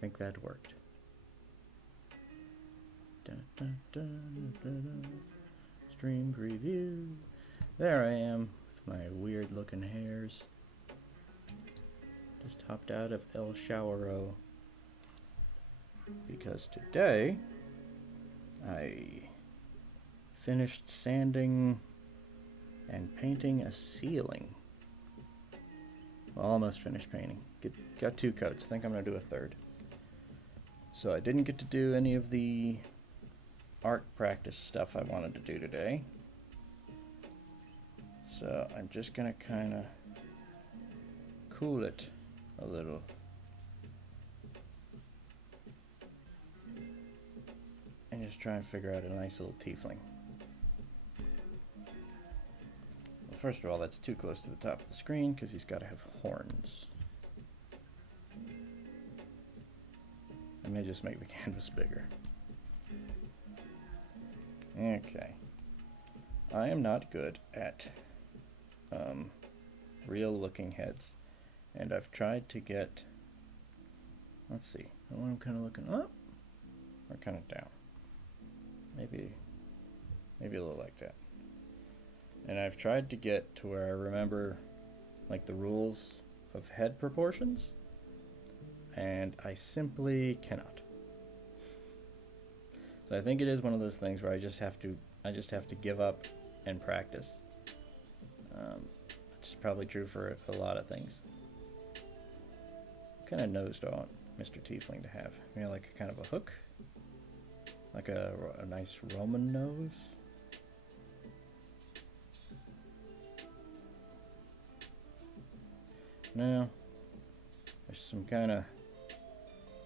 think that worked. Dun, dun, dun, dun, dun. Stream preview. There I am with my weird looking hairs. Just hopped out of El Showero because today I finished sanding and painting a ceiling. Well, almost finished painting. Got 2 coats. I think I'm going to do a third. So I didn't get to do any of the art practice stuff I wanted to do today. So I'm just going to kind of cool it a little. And just try and figure out a nice little tiefling. Well, first of all, that's too close to the top of the screen because he's got to have horns. I may just make the canvas bigger. Okay. I am not good at real looking heads. And I've tried to get, let's see, the one I'm kind of looking up or kind of down. Maybe a little like that. And I've tried to get to where I remember like the rules of head proportions, and I simply cannot. So I think it is one of those things where I just have to give up and practice. Which is probably true for a lot of things. What kind of nose do I want Mr. Tiefling to have? Maybe like a kind of a hook? Like a nice Roman nose? No. There's some kind of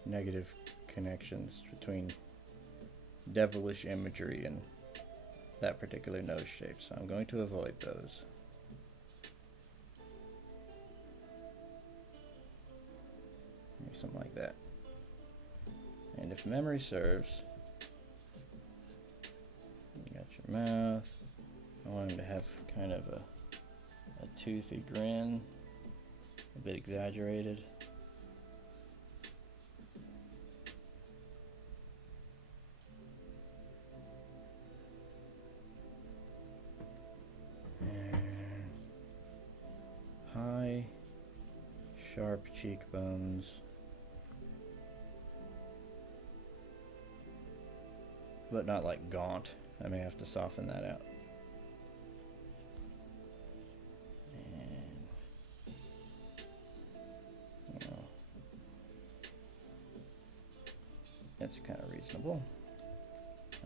negative connections between devilish imagery and that particular nose shape, so I'm going to avoid those. Maybe something like that. And if memory serves, you got your mouth. I want him to have kind of a toothy grin, a bit exaggerated. High, sharp cheekbones. But not like gaunt. I may have to soften that out. And, you know, that's kind of reasonable.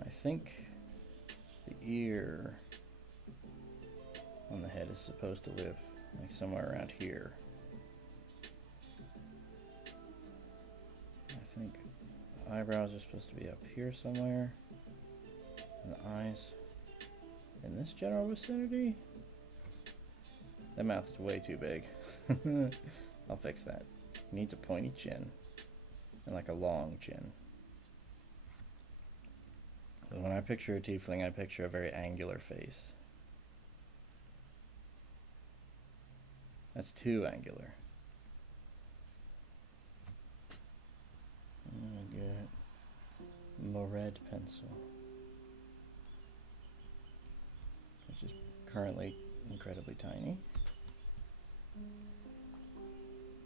I think the ear on the head is supposed to live like somewhere around here. I think the eyebrows are supposed to be up here somewhere, and the eyes in this general vicinity. That mouth is way too big. I'll fix that. He needs a pointy chin and like a long chin. When I picture a tiefling, I picture a very angular face. That's too angular. I get my red pencil, which is currently incredibly tiny.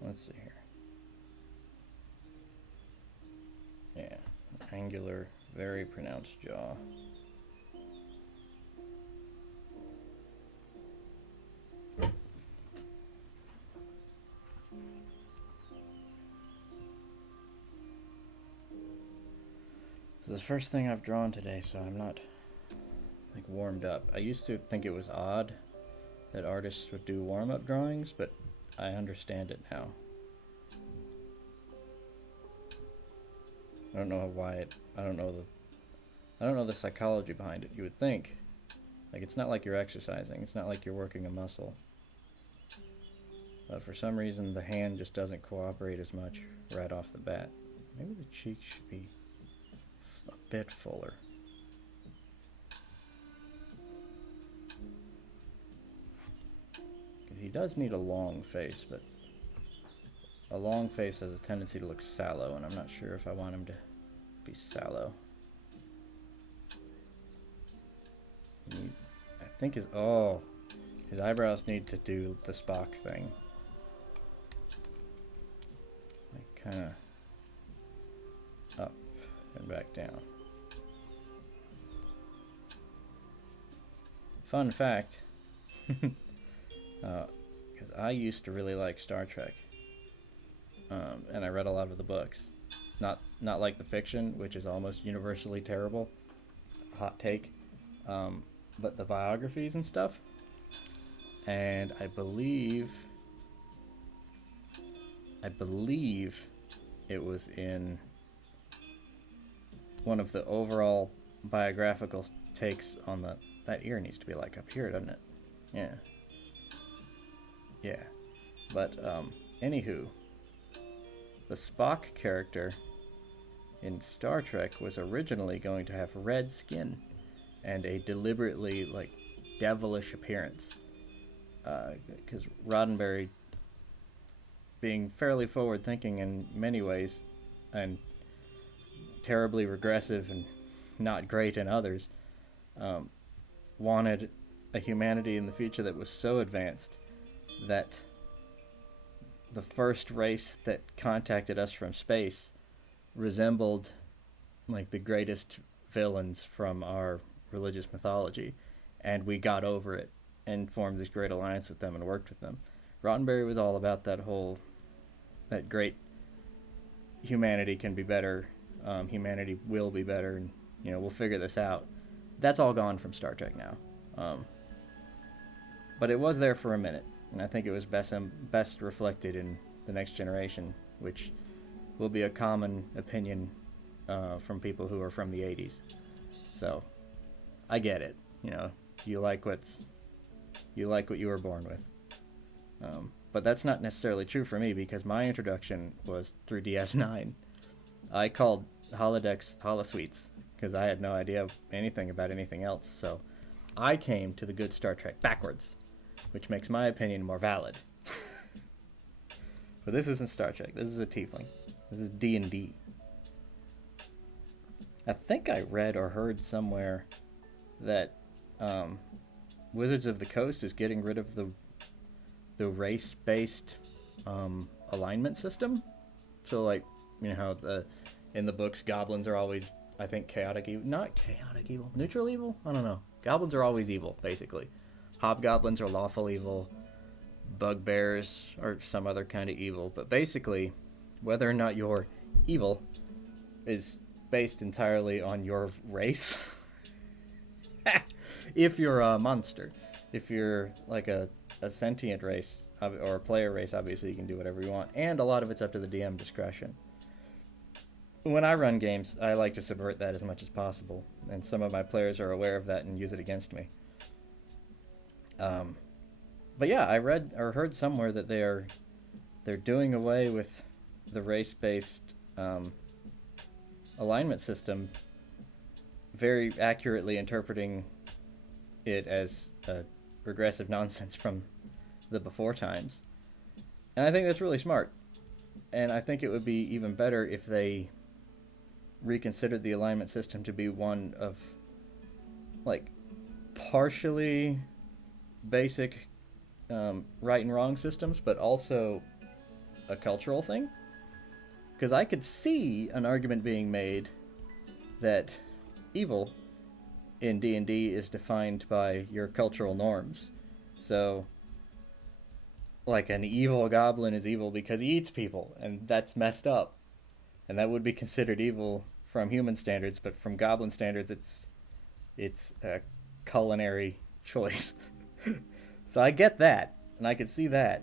Let's see here. Yeah, angular, very pronounced jaw. So the first thing I've drawn today, so I'm not like warmed up. I used to think it was odd that artists would do warm-up drawings, but I understand it now. I don't know why I don't know the psychology behind it. You would think, like, it's not like you're exercising. It's not like you're working a muscle. But for some reason, the hand just doesn't cooperate as much right off the bat. Maybe the cheek should be a bit fuller. He does need a long face, but a long face has a tendency to look sallow, and I'm not sure if I want him to be sallow. I think his eyebrows need to do the Spock thing. Like kind of up and back down. Fun fact, because I used to really like Star Trek, and I read a lot of the books. Not like the fiction, which is almost universally terrible. Hot take. But the biographies and stuff. And I believe it was in one of the overall biographical takes on that ear needs to be like up here, doesn't it? Yeah. But anywho, the Spock character in Star Trek was originally going to have red skin and a deliberately like devilish appearance, because Roddenberry, being fairly forward thinking in many ways and terribly regressive and not great in others, wanted a humanity in the future that was so advanced that the first race that contacted us from space resembled like the greatest villains from our religious mythology, and we got over it and formed this great alliance with them and worked with them. Roddenberry was all about that great humanity can be better, humanity will be better, and we'll figure this out. That's all gone from Star Trek now, but it was there for a minute, and I think it was best reflected in The Next Generation, which will be a common opinion from people who are from the 80s. So I get it. You like what you were born with. But that's not necessarily true for me, because my introduction was through DS9. I called holodecks holosuites because I had no idea anything about anything else. So I came to the good Star Trek backwards, which makes my opinion more valid. But this isn't Star Trek. This is a Tiefling. This is D&D. I think I read or heard somewhere that Wizards of the Coast is getting rid of the race-based alignment system. So, like, how in the books, goblins are always, I think, chaotic evil. Not chaotic evil. Neutral evil? I don't know. Goblins are always evil, basically. Hobgoblins are lawful evil. Bugbears are some other kind of evil. But basically, whether or not you're evil is based entirely on your race. If you're a monster. If you're like a sentient race or a player race, obviously you can do whatever you want. And a lot of it's up to the DM discretion. When I run games, I like to subvert that as much as possible. And some of my players are aware of that and use it against me. But yeah, I read or heard somewhere that they're doing away with the race-based alignment system, very accurately interpreting it as regressive nonsense from the before times. And I think that's really smart. And I think it would be even better if they reconsidered the alignment system to be one of, like, partially basic right and wrong systems, but also a cultural thing. Because I could see an argument being made that evil in D&D is defined by your cultural norms. So, like, an evil goblin is evil because he eats people, and that's messed up. And that would be considered evil from human standards, but from goblin standards, it's a culinary choice. So I get that, and I could see that,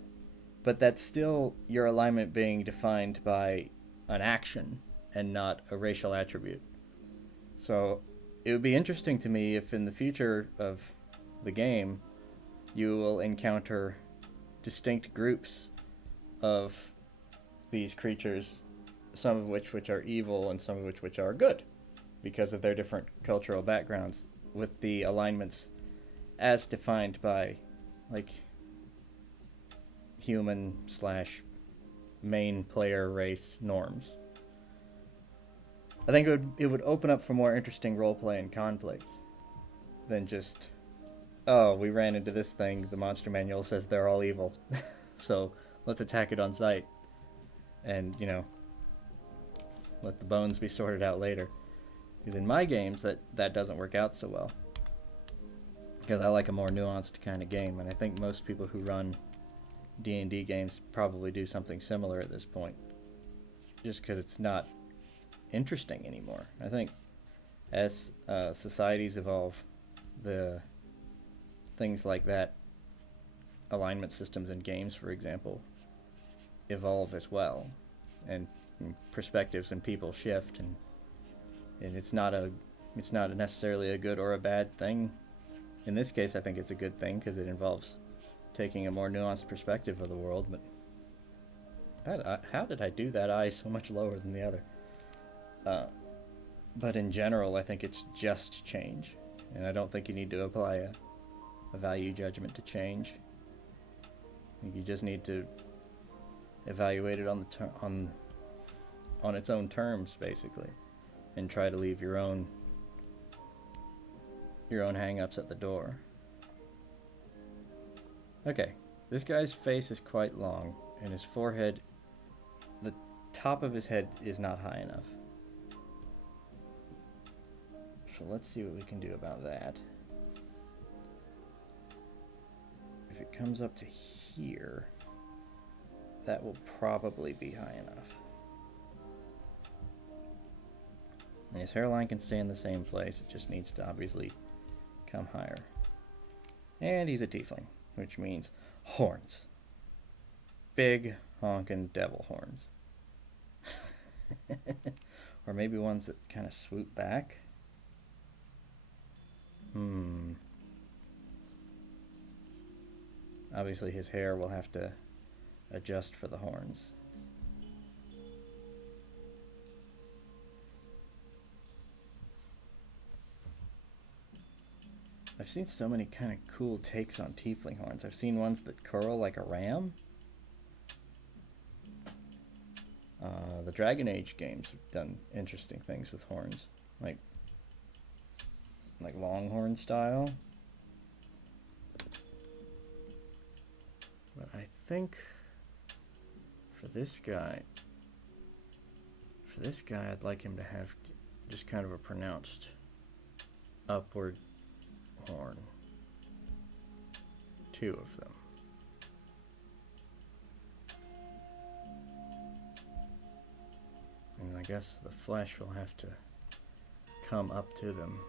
but that's still your alignment being defined by an action and not a racial attribute. So it would be interesting to me if in the future of the game you will encounter distinct groups of these creatures, some of which are evil and some of which are good because of their different cultural backgrounds, with the alignments as defined by, like, human slash main player race norms. I think it would open up for more interesting roleplay and conflicts than just, oh, we ran into this thing, the monster manual says they're all evil, so let's attack it on sight. And, you know, let the bones be sorted out later. Because in my games, that doesn't work out so well. Because I like a more nuanced kind of game, and I think most people who run D&D games probably do something similar at this point. Just because it's not interesting anymore. I think as societies evolve, the things like that, alignment systems in games, for example, evolve as well, and perspectives and people shift, and it's not necessarily a good or a bad thing. In this case, I think it's a good thing because it involves taking a more nuanced perspective of the world. But how did I do that eye so much lower than the other? But in general, I think it's just change, and I don't think you need to apply a value judgment to change. I think you just need to evaluate it on its own terms, basically, and try to leave your own hang-ups at the door. Okay, this guy's face is quite long, and his forehead, the top of his head is not high enough. So let's see what we can do about that. If it comes up to here, that will probably be high enough. And his hairline can stay in the same place, it just needs to obviously come higher. And he's a tiefling, which means horns. Big, honkin' devil horns. Or maybe ones that kind of swoop back. Obviously his hair will have to adjust for the horns. I've seen so many kind of cool takes on tiefling horns. I've seen ones that curl like a ram. The Dragon Age games have done interesting things with horns, like longhorn style. But I think for this guy, I'd like him to have just kind of a pronounced upward horn. 2 of them. And I guess the flesh will have to come up to them.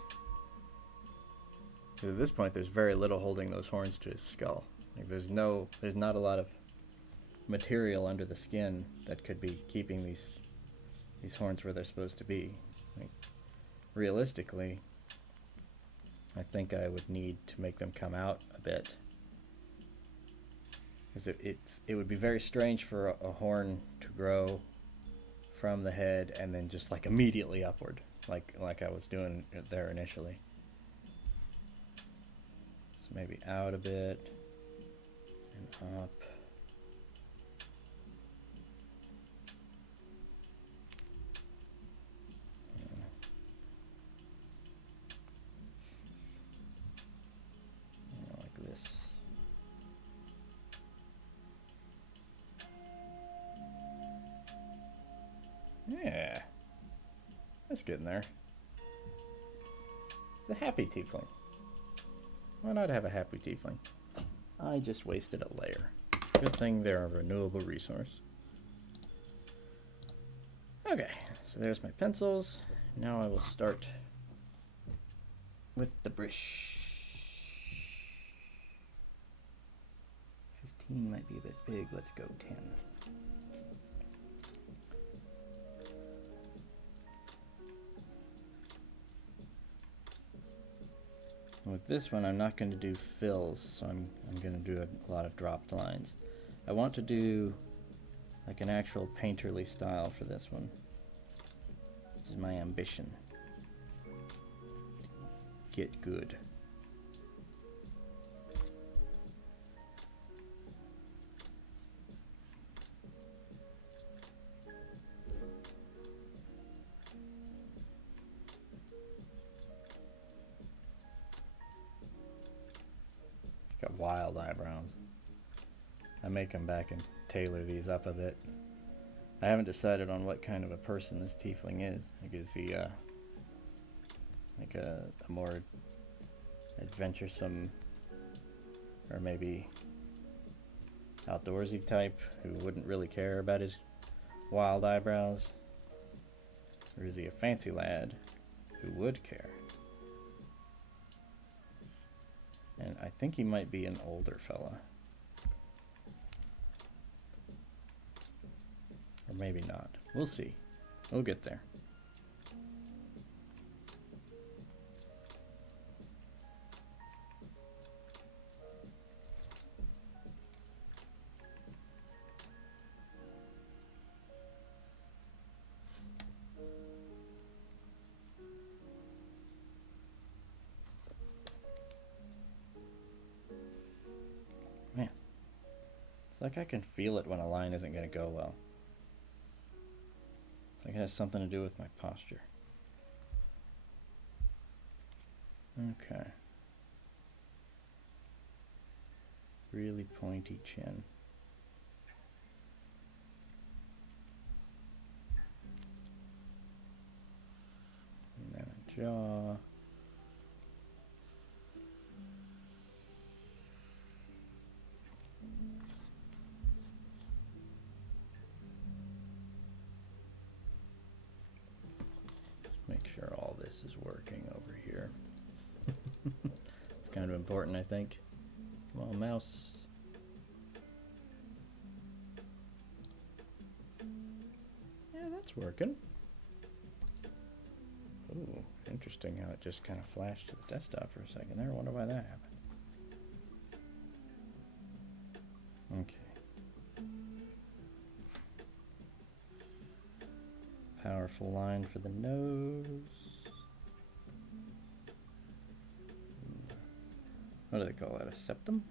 Because at this point there's very little holding those horns to his skull. Like there's not a lot of material under the skin that could be keeping these horns where they're supposed to be. Like, realistically, I think I would need to make them come out a bit. Because it would be very strange for a horn to grow from the head and then just like immediately upward, like I was doing there initially. So maybe out a bit and up. Like this. Yeah, that's getting there. It's a happy tiefling. Why not have a happy tiefling? I just wasted a layer. Good thing they're a renewable resource. Okay, so there's my pencils. Now I will start with the brush. 15 might be a bit big. Let's go 10. With this one, I'm not going to do fills, so I'm going to do a lot of dropped lines. I want to do like an actual painterly style for this one. This is my ambition. Get good. got wild eyebrows. I may come back and tailor these up a bit. I haven't decided on what kind of a person this tiefling is. Like, is he like a more adventuresome or maybe outdoorsy type who wouldn't really care about his wild eyebrows? Or is he a fancy lad who would care? And I think he might be an older fella. Or maybe not. We'll see. We'll get there. Man, it's like I can feel it when a line isn't going to go well. It's like it has something to do with my posture. Okay. Really pointy chin. And then a jaw. Make sure all this is working over here. It's kind of important, I think. Come on, mouse. Yeah, that's working. Ooh, interesting how it just kind of flashed to the desktop for a second there. I wonder why that happened. Okay. Powerful line for the nose. What do they call that? A septum?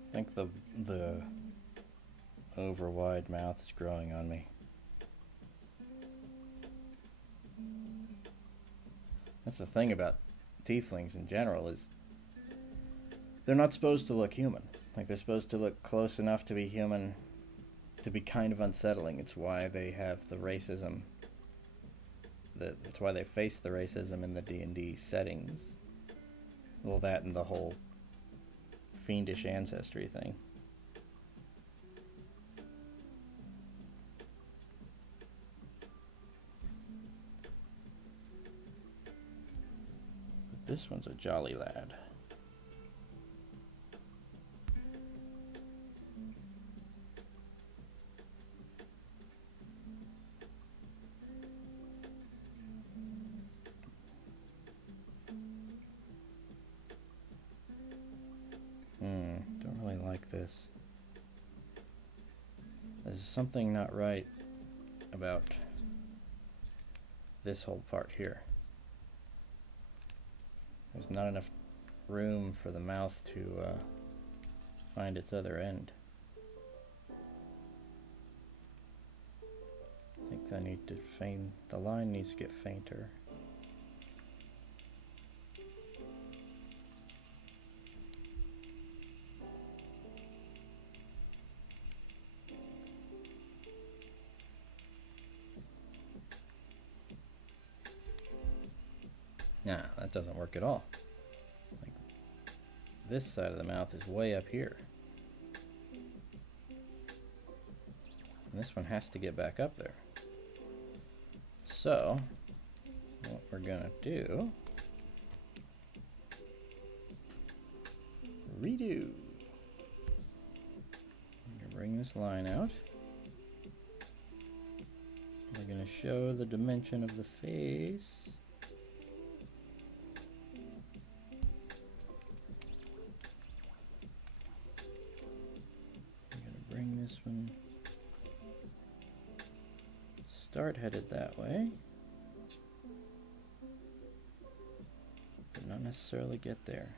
I think the over wide mouth is growing on me. That's the thing about tieflings in general, is they're not supposed to look human. Like, they're supposed to look close enough to be human to be kind of unsettling. It's why they have the racism. That's why they face the racism in the D&D settings. Well, that and the whole fiendish ancestry thing. But this one's a jolly lad. Don't really like this. There's something not right about this whole part here. There's not enough room for the mouth to find its other end. I think I need to the line needs to get fainter. Nah, that doesn't work at all. Like, this side of the mouth is way up here. And this one has to get back up there. So, what we're gonna do, redo. I'm gonna bring this line out. We're gonna show the dimension of the face. I'm gonna bring this one start headed that way, but not necessarily get there.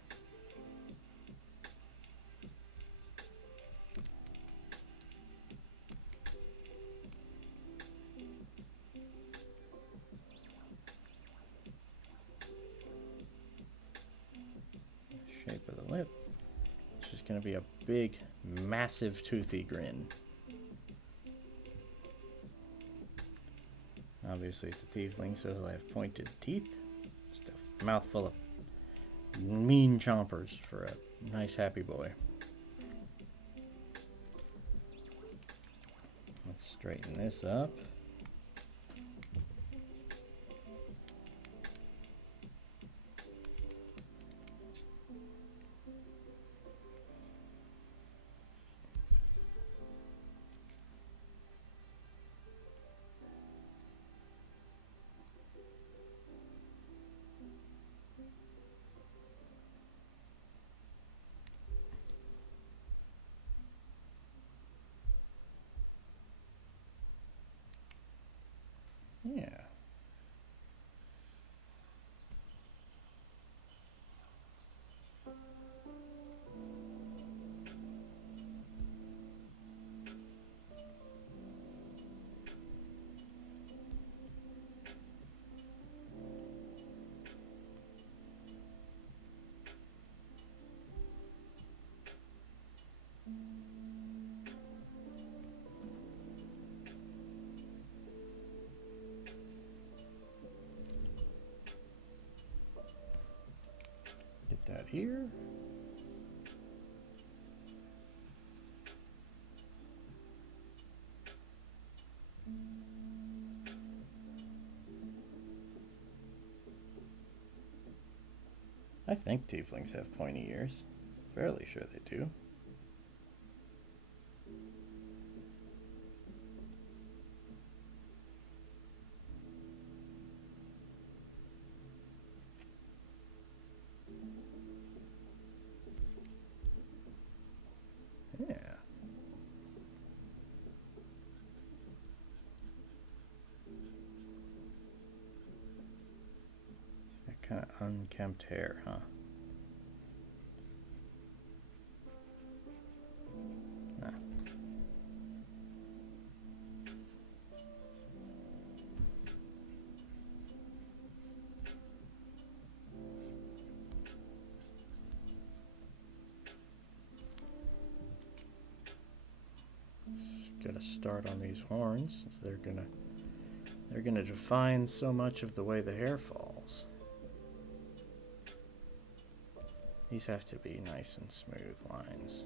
Shape of the lip. It's just going to be a big, massive, toothy grin. Obviously, it's a tiefling, so he'll have pointed teeth. Just a mouthful of mean chompers for a nice, happy boy. Let's straighten this up. Yeah. Get that here. I think tieflings have pointy ears. Fairly sure they do. Yeah. That kind of unkempt hair, huh? Nah. Get a start on these horns, since they're gonna define so much of the way the hair falls. These have to be nice and smooth lines.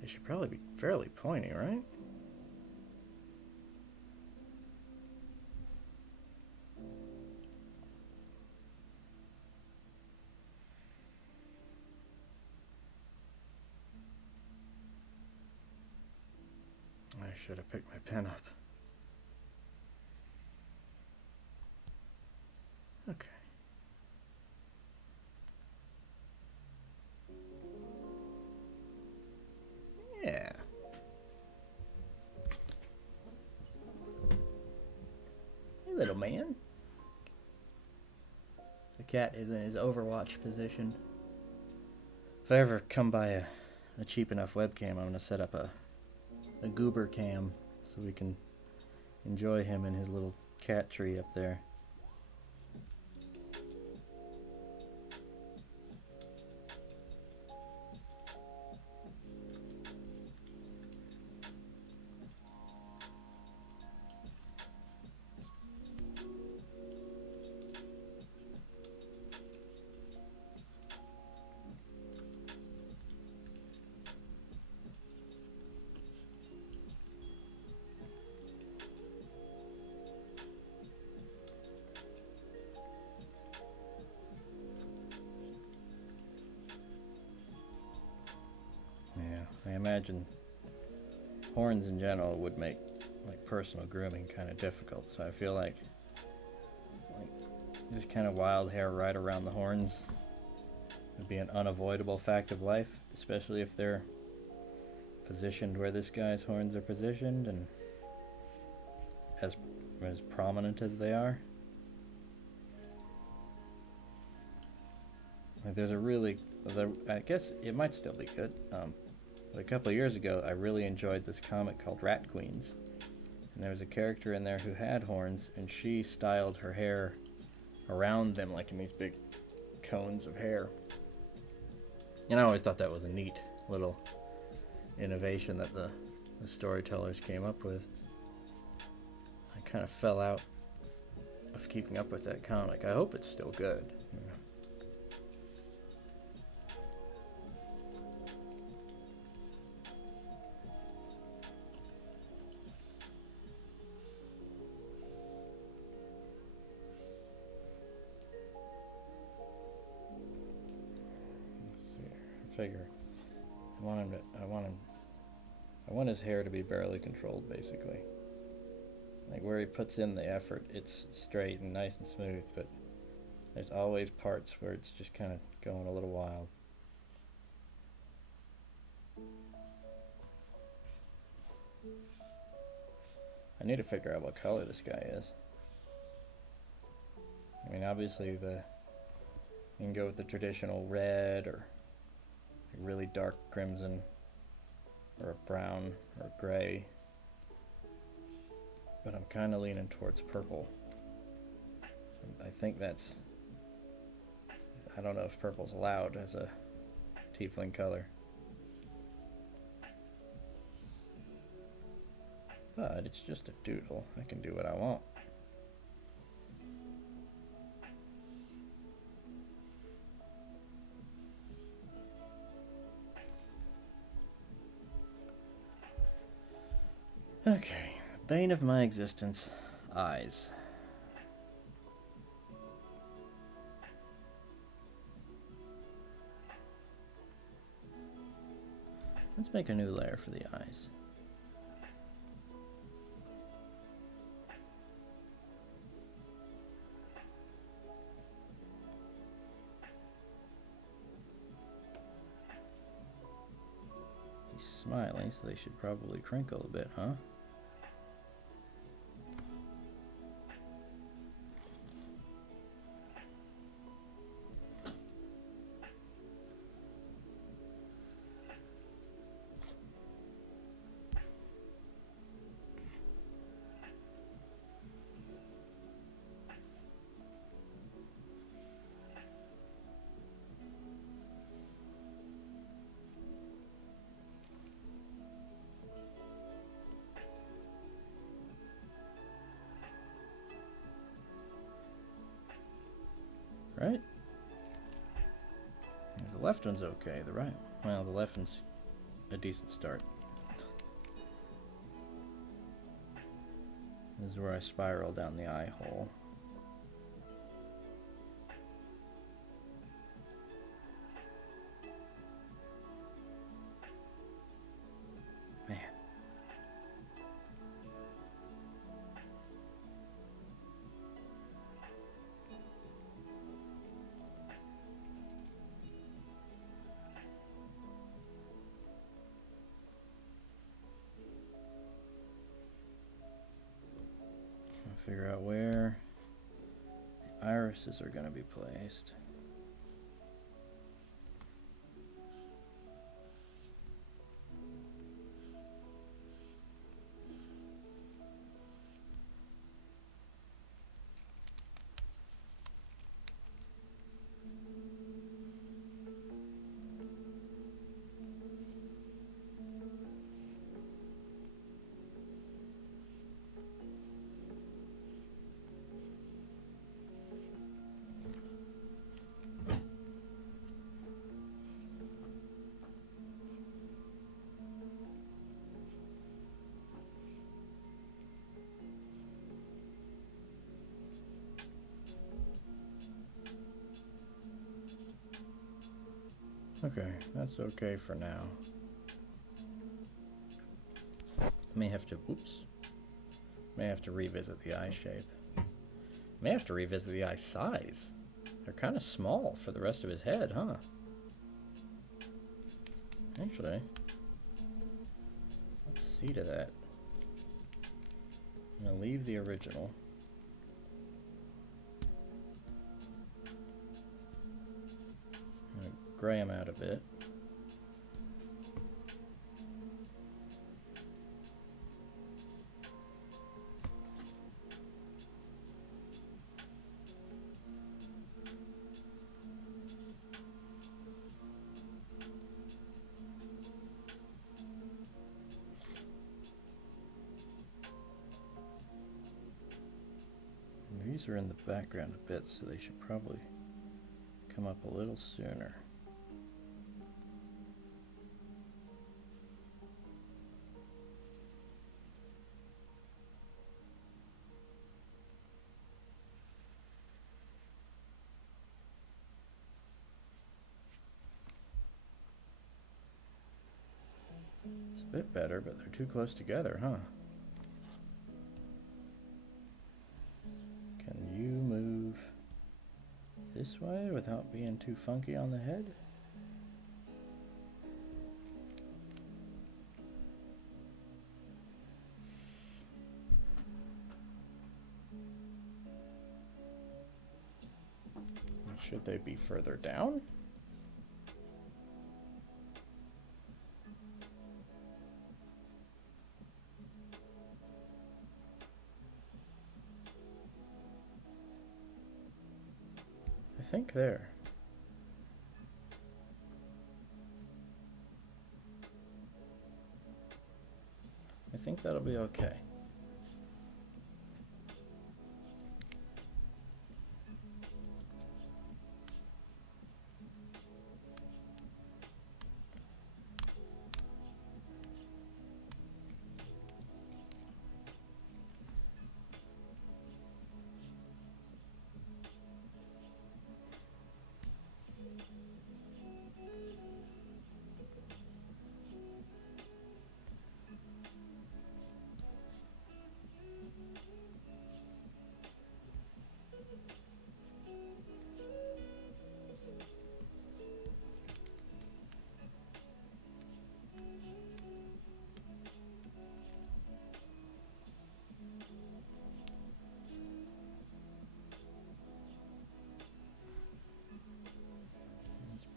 They should probably be fairly pointy, right? I should have picked my pen up. Okay. Yeah. Hey, little man. The cat is in his Overwatch position. If I ever come by a cheap enough webcam, I'm going to set up a goober cam so we can enjoy him in his little cat tree up there. I imagine horns in general would make like personal grooming kind of difficult. So I feel like just kind of wild hair right around the horns would be an unavoidable fact of life, especially if they're positioned where this guy's horns are positioned and as prominent as they are. Like there's a really, I guess it might still be good, but a couple of years ago I really enjoyed this comic called Rat Queens, and there was a character in there who had horns, and she styled her hair around them like in these big cones of hair. And I always thought that was a neat little innovation that the storytellers came up with. I kind of fell out of keeping up with that comic. I hope it's still good. You know. Let's see here. I figure I want his hair to be barely controlled, basically. Like where he puts in the effort, it's straight and nice and smooth, but there's always parts where it's just kind of going a little wild. I need to figure out what color this guy is. I mean, obviously you can go with the traditional red or really dark crimson or a brown or gray, but I'm kind of leaning towards purple. I think that's, I don't know if purple's allowed as a tiefling color, but it's just a doodle. I can do what I want. Okay, bane of my existence, eyes. Let's make a new layer for the eyes. He's smiling, so they should probably crinkle a bit, huh? Right? The left one's okay, the right, well, the left one's a decent start. This is where I spiral down the eye hole. Man. Figure out where the irises are going to be placed. Okay, that's okay for now. May have to revisit the eye shape. May have to revisit the eye size. They're kind of small for the rest of his head, huh? Actually, let's see to that. I'm gonna leave the original. I'm gonna gray him out a bit. These are in the background a bit, so they should probably come up a little sooner. It's a bit better, but they're too close together, huh? Can you move this way without being too funky on the head? Should they be further down? I think there. I think that'll be okay.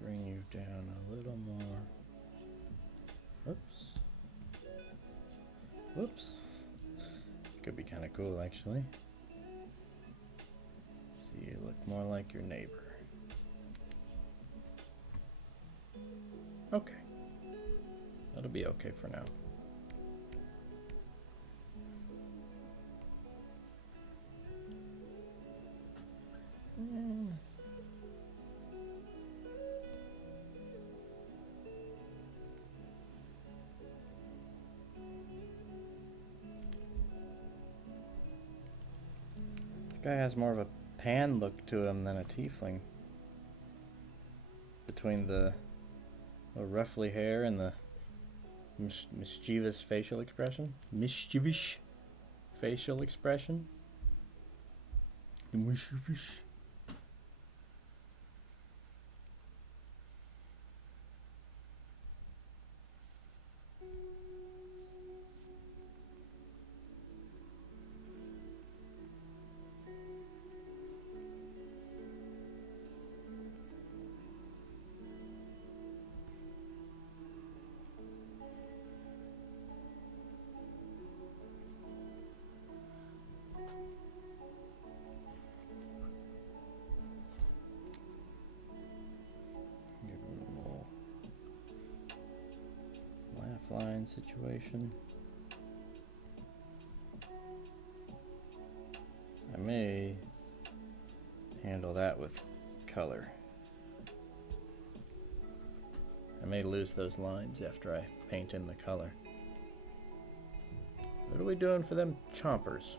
Bring you down a little more. Whoops. Whoops. Could be kind of cool, actually. So you look more like your neighbor. Okay. That'll be okay for now. This guy has more of a pan look to him than a tiefling. Between the ruffly hair and the mischievous facial expression. Mischievous facial expression. Mischievous. Line situation. I may handle that with color. I may lose those lines after I paint in the color. What are we doing for them chompers?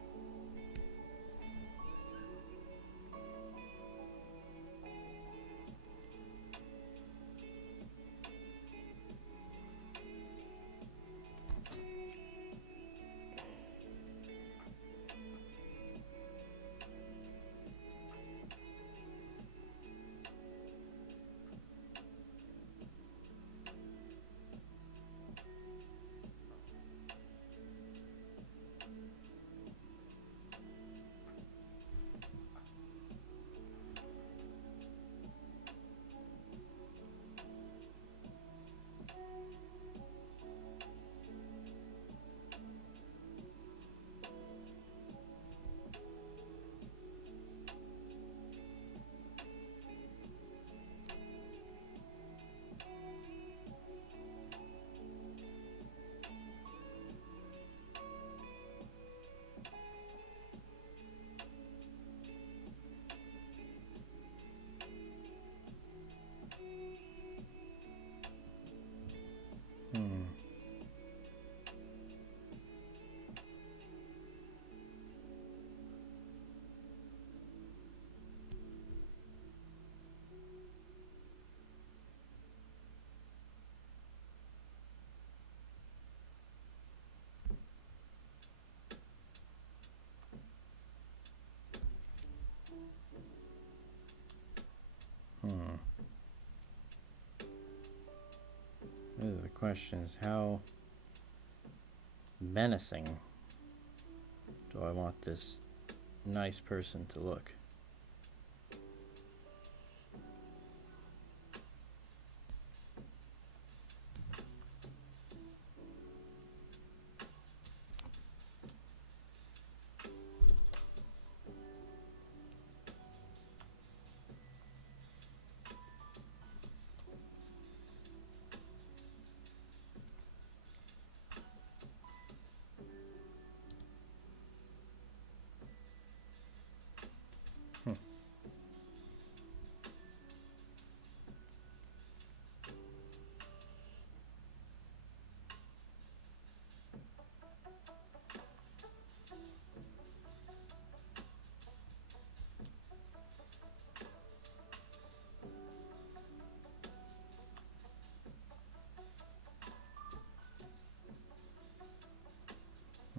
question is, how menacing do I want this nice person to look?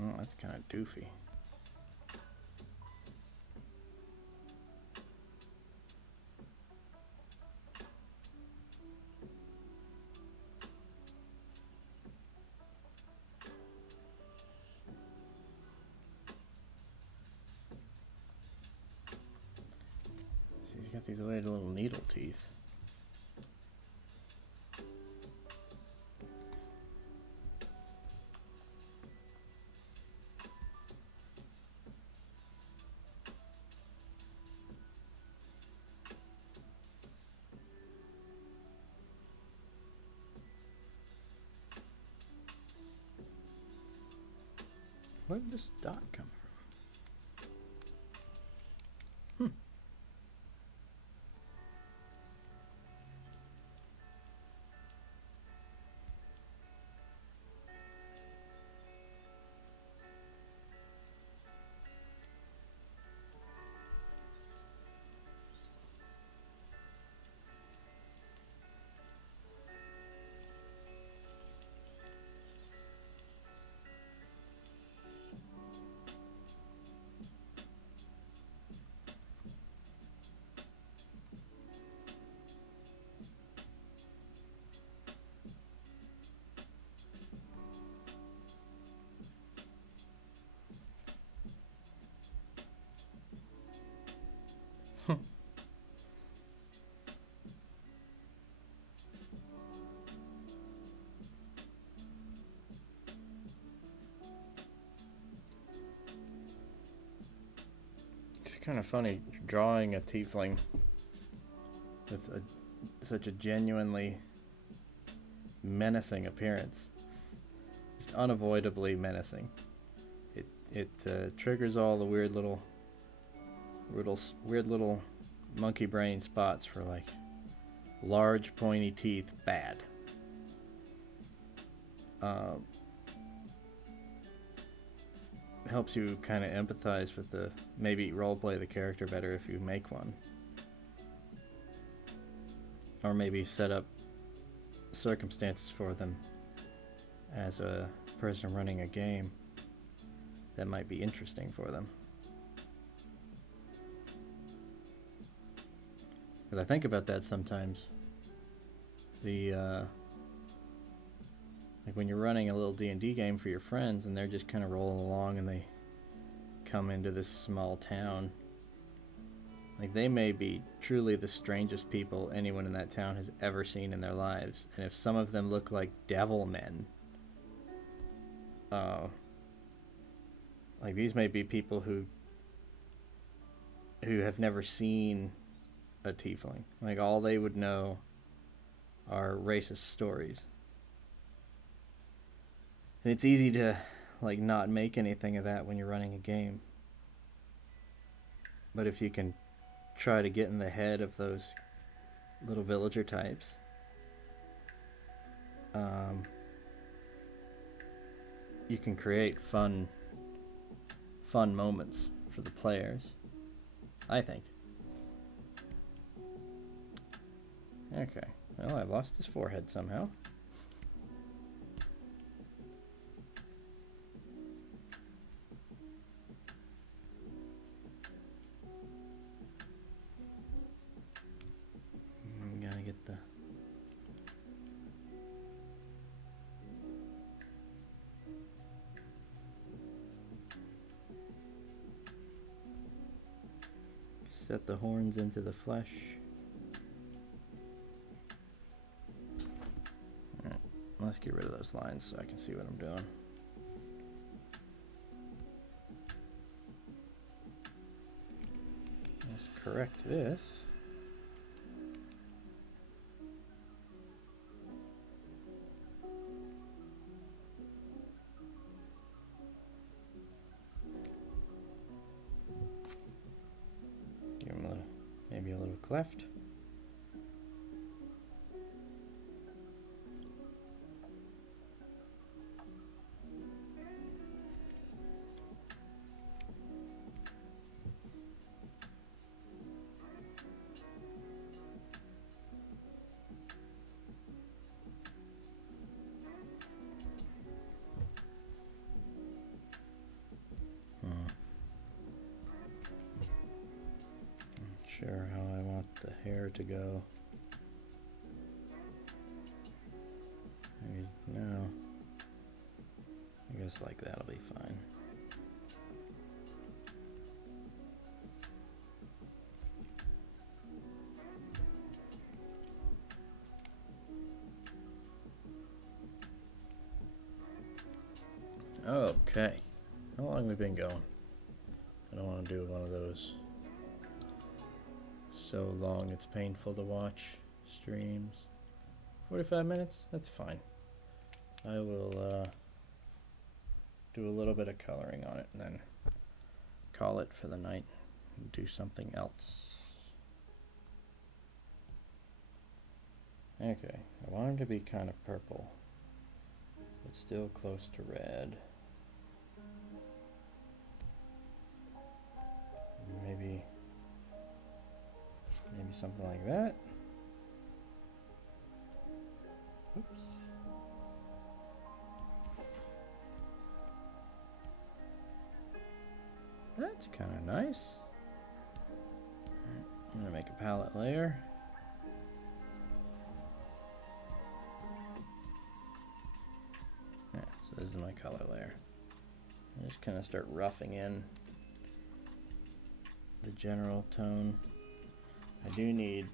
Oh, that's kind of doofy. He's got these weird little needle teeth. Where did this dot come from? It's kind of funny drawing a tiefling with such a genuinely menacing appearance. Just unavoidably menacing. It triggers all the weird little monkey brain spots for like large pointy teeth, bad. Helps you kind of empathize with maybe roleplay the character better if you make one. Or maybe set up circumstances for them as a person running a game that might be interesting for them. Because I think about that sometimes. Like when you're running a little D&D game for your friends and they're just kind of rolling along and they come into this small town. Like they may be truly the strangest people anyone in that town has ever seen in their lives. And if some of them look like devil men, like these may be people who have never seen a tiefling. Like all they would know are racist stories. And it's easy to like not make anything of that when you're running a game. But if you can try to get in the head of those little villager types, you can create fun moments for the players, I think. Okay, well, I lost his forehead somehow. I'm gonna get the set the horns into the flesh. Alright, let's get rid of those lines so I can see what I'm doing. Let's correct this. Give him maybe a little cleft. Sure how I want the hair to go. Maybe no. I guess like that'll be fine. Okay. How long have we been going? I don't want to do one of those so long it's painful to watch streams. 45 minutes? That's fine. I will do a little bit of coloring on it and then call it for the night and do something else. Okay, I want him to be kind of purple, but still close to red. Maybe something like that. Oops. That's kind of nice. Alright, I'm gonna make a palette layer. Yeah, so this is my color layer. I'm just kind of start roughing in the general tone. I do need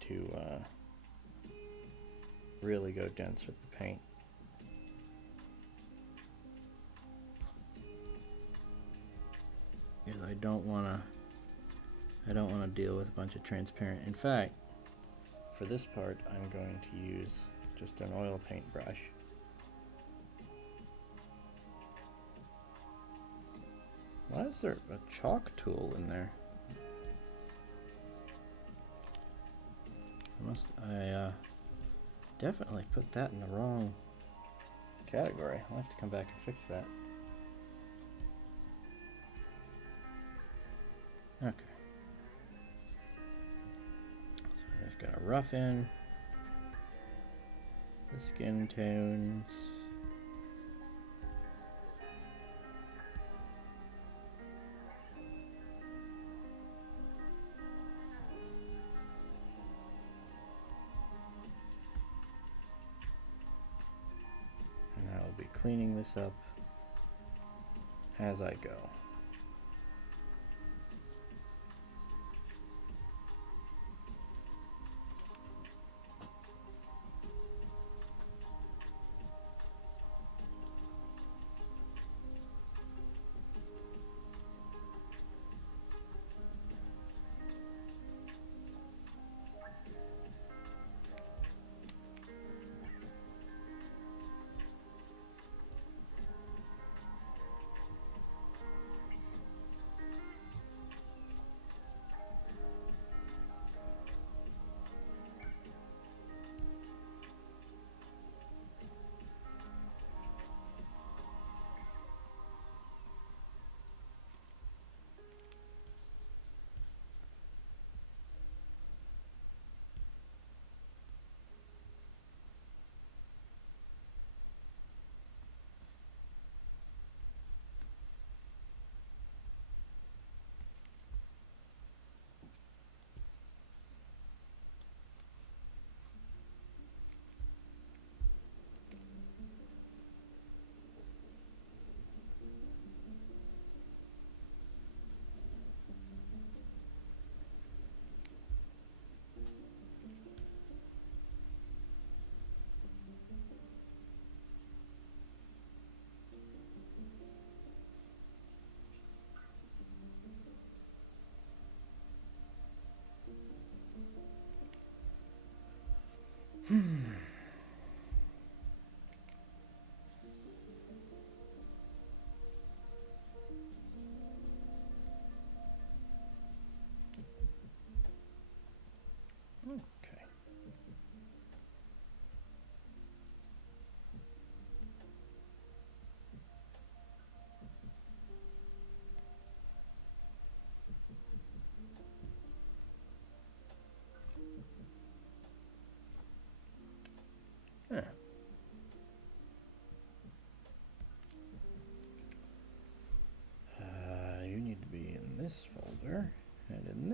to really go dense with the paint. Because I don't want to deal with a bunch of transparent. In fact, for this part, I'm going to use just an oil paint brush. Why is there a chalk tool in there? I definitely put that in the wrong category. I'll have to come back and fix that. Okay. So I'm just gonna rough in the skin tones. Cleaning this up as I go.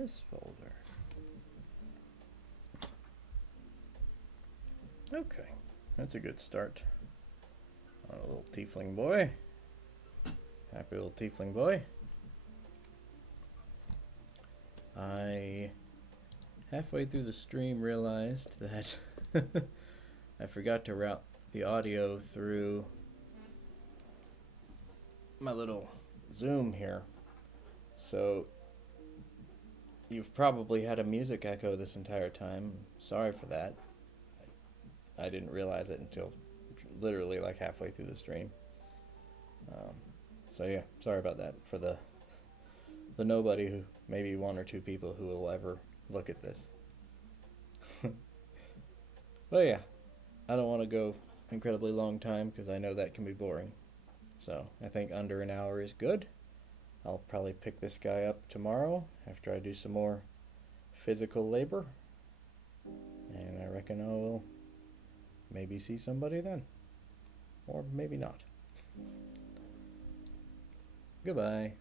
this folder. Okay, that's a good start on a little tiefling boy. Happy little tiefling boy. I, halfway through the stream, realized that I forgot to route the audio through my little Zoom here. So you've probably had a music echo this entire time. Sorry for that. I didn't realize it until literally like halfway through the stream. So yeah, sorry about that for the nobody, who maybe one or two people who will ever look at this. But yeah, I don't want to go incredibly long time because I know that can be boring. So I think under an hour is good. I'll probably pick this guy up tomorrow after I do some more physical labor. And I reckon I will maybe see somebody then. Or maybe not. Goodbye.